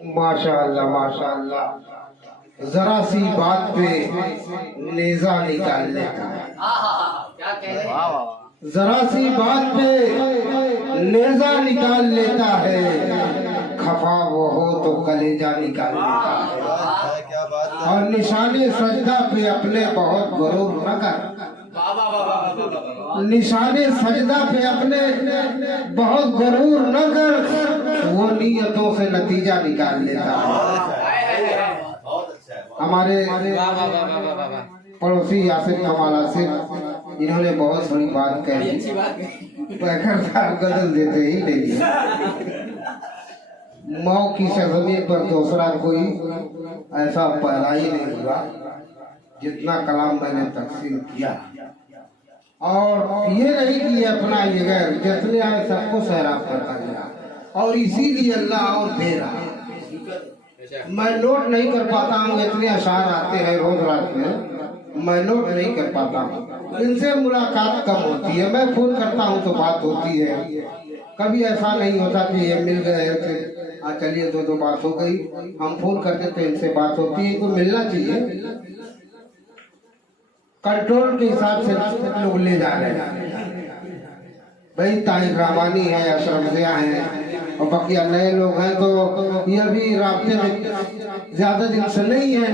माशाअल्लाह माशाअल्लाह, जरा सी बात पे नेजा निकाल लेता है। क्या कह रहे हैं? जरा सी बात पे नेजा निकाल लेता है, खफा वो हो तो कलेजा निकाल लेता है। और निशाने सजदा पे अपने बहुत गुरूर न कर, निशाने सजदा पे अपने बहुत गुरूर न कर, वो नियतों से नतीजा निकाल लेता है। हमारे पड़ोसी यासिर कमाल आसिफ, इन्होंने बहुत बड़ी बात कही, पैकर साल गजल देते ही नहीं है। मौ की सरजमीन पर दूसरा कोई ऐसा पैदा ही नहीं हुआ जितना कलाम मैंने तकसीम किया। और ये नहीं कि अपना ये गैर जितने आए सबको सैराब करता गया, और इसीलिए अल्लाह और दे रहा है। मैं नोट नहीं कर पाता हूँ, इतने अशार आते हैं रोज रात में, मैं नोट नहीं कर पाता हूँ। इनसे मुलाकात कम होती है, मैं फोन करता हूँ तो बात होती है। कभी ऐसा नहीं होता कि ये मिल गए चलिए दो बात हो गई, हम फोन करते तो इनसे बात होती है। इनको मिलना चाहिए, कंट्रोल के हिसाब से लोग ले जा रहे हैं। भाई ताहिर रहमानी है, अशरफ ज़िया है, और बकिया नए लोग हैं, तो ये भी रास्ते में ज्यादा दिन से नहीं है,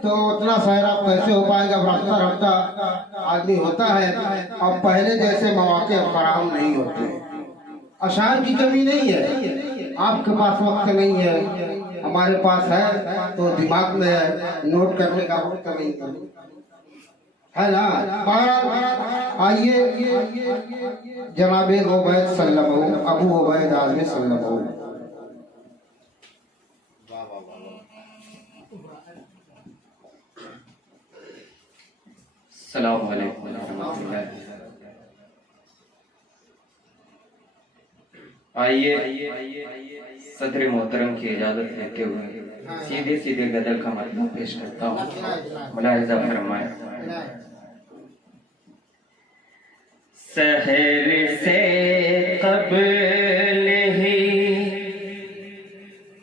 तो उतना सैराब कैसे हो पाएगा। रफ्ता रफ्ता आदमी होता है, अब पहले जैसे मौके फराहम नहीं होते। अशार की कमी नहीं है, आपके पास वक्त नहीं है, हमारे पास है तो दिमाग में है, नोट करने का वक्त नहीं है ना। आइए जनाबे उबैद सल्लल्लाहु अबू उबैद आज़मी सल्लल्लाहु। अस्सलामु अलैकुम व रहमतुल्लाह। आइए सदर मोहतरम की इजाजत लेते हुए सीधे सीधे गजल का मतलब पेश करता हूँ। मुलाहिजा फरमाए। सहर से क़ब्ल ही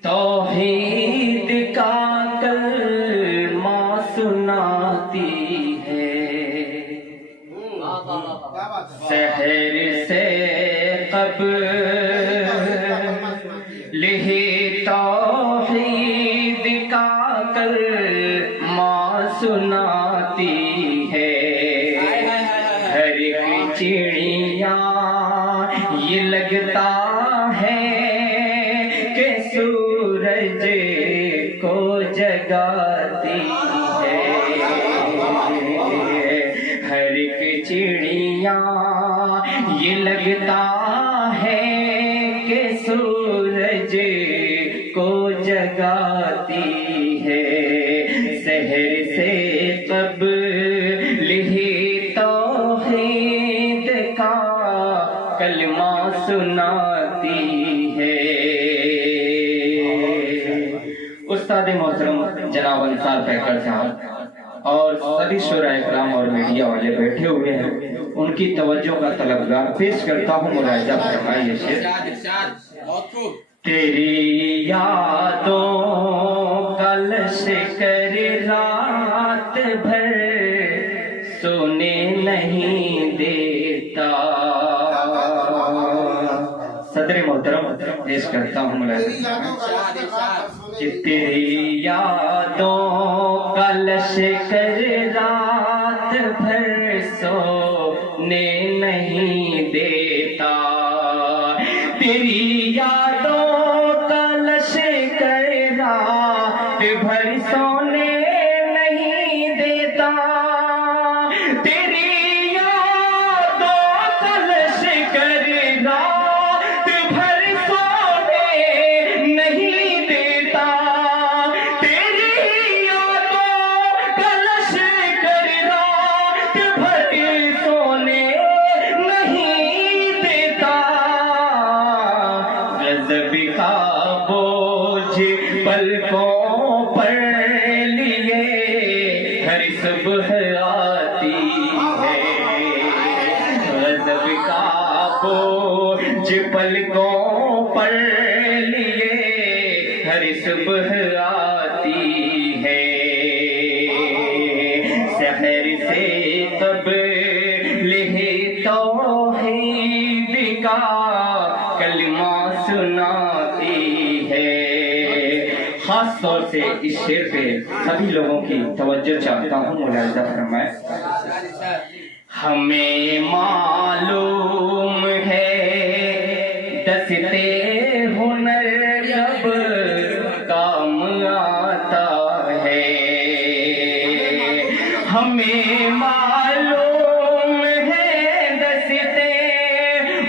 तौहीद का कलमा सुनाती है, सहर से क़ब्ल ही तौहीद का कलमा सुनाती है। हर एक चिड़िया ये लगता है कि सूरज को जगाती है। हर एक चिड़िया ये लगता है कि सूरज को जगाती है। सहर से क़ब्ल ही तौहीद का कलमा सुनाती है। उस्ताद मोहतरम जनाब अंसार पैकर साहब और सभी शुराए इकराम और मीडिया वाले बैठे हुए हैं, उनकी तवज्जो का तलबगार पेश करता हूँ। मुलाहिजा फरमाइए शेर। तेरी यादों का लश्कर रात भर सोने नहीं देता। सदर मोहतरम पेश करता हूँ। तेरी यादों का लश्कर रात भर सोने नहीं देता। तेरी यादों का लश्कर रात भर सोने नहीं देता। तेरी यादों का लश्कर रात भर सोने नहीं देता। तेरी यादों का लश्कर रात भर सोने नहीं देता। गज़ब का बोझ पलकों पर लिए हर सुबह आती है। गज़ब का बोझ पलकों पर लिए हर सुबह आती है, शहर से तबलीग़ तौहीद का कलमा सुनाती है। खास तौर से इस शेर पे सभी लोगों की तवज्जो चाहता हूँ, मुलाहिज़ा फरमाएं। हमें मालूम है दस्ते हुनर जब काम आता है, हमें मालूम है दस्ते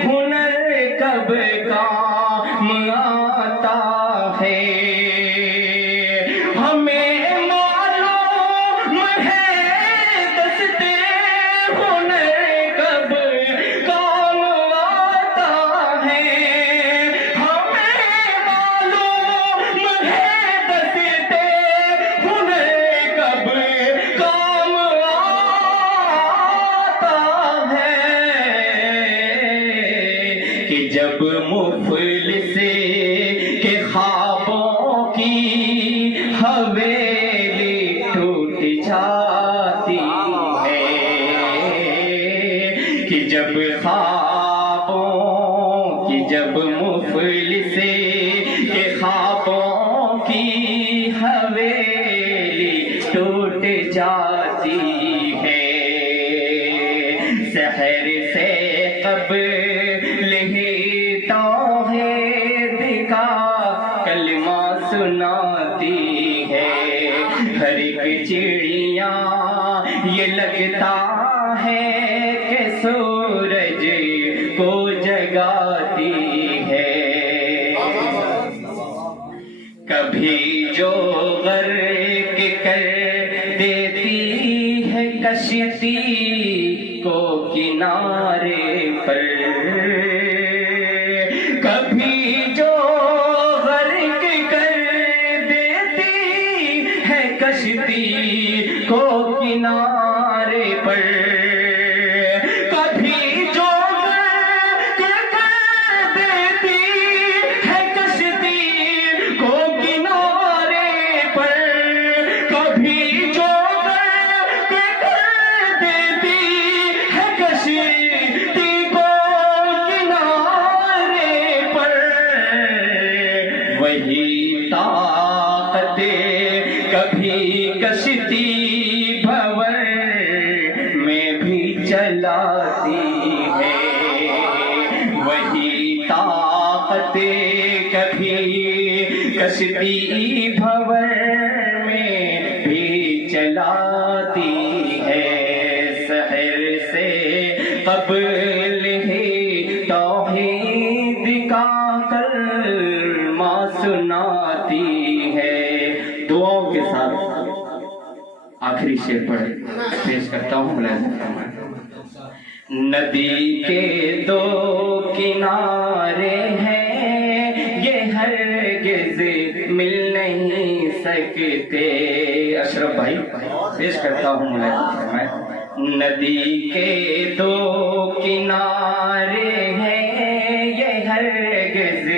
हुनर कब काम आता है, हमें मालूम है दस्ते हुनर कब काम आता है, हमें मालूम है दस्ते हुनर कब काम आता है, कि जब मुफलिस के ख्वाबों की हवेली टूट जाती है, कि जब मुफलिस के ख्वाबों की हवेली टूट जाती है, शहर से तबलीग़ तौहीद का कलमा सुनाती है। हर एक चिड़िया ये लगता है कि सूरज को जगाती है, कभी जो गर्क कर देती है कश्ती को किनारे पर, कभी जो गर्क कर देती है कश्ती को किनारे पर, कभी जो गर्क कर देती है कश्ती को किनारे पर, कभी जो गर्क कर देती है कश्ती को किनारे पर, वही ताकत कभी कश्ती भंवर में भी चलाती है, वही ताकत कभी कश्ती भंवर में भी चलाती है, शहर से तबलीग़ तौहीद का कलमा सुनाती है। दुआओं के साथ आखिरी शेर पढ़े पेश करता हूँ, मुलाहिज़ा फरमाएं। नदी के दो किनारे हैं ये हरगिज़ मिल नहीं सकते, अशरफ भाई पेश करता हूँ, मुलाहिज़ा फरमाएं। नदी के दो किनारे हैं ये हरगिज़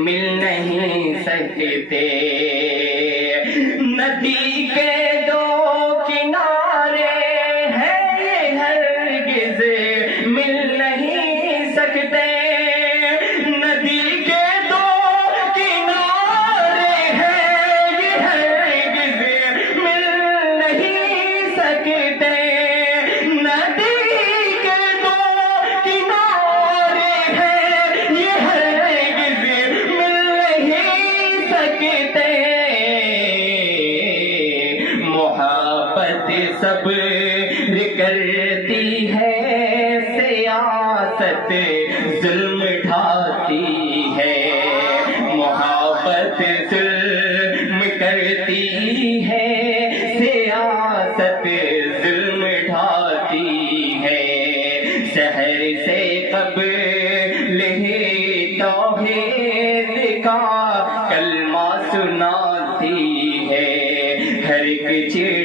मिल नहीं सकते, नदी के दो किनारे हैं ये हरगिज़ मिल नहीं सकते, नदी के दो किनारे हैं ये हरगिज़ मिल नहीं सकते, नदी के दो किनारे हैं ये हरगिज़ मिल नहीं सकते, मोहब्बत सब्र करती है सियासत जुल्म ढाती है, मोहब्बत जुल्म करती है सियासत जुल्म ढाती है, शहर से तबलीग़ तौहीद का कलमा सुनाती है, हर एक चिड़िया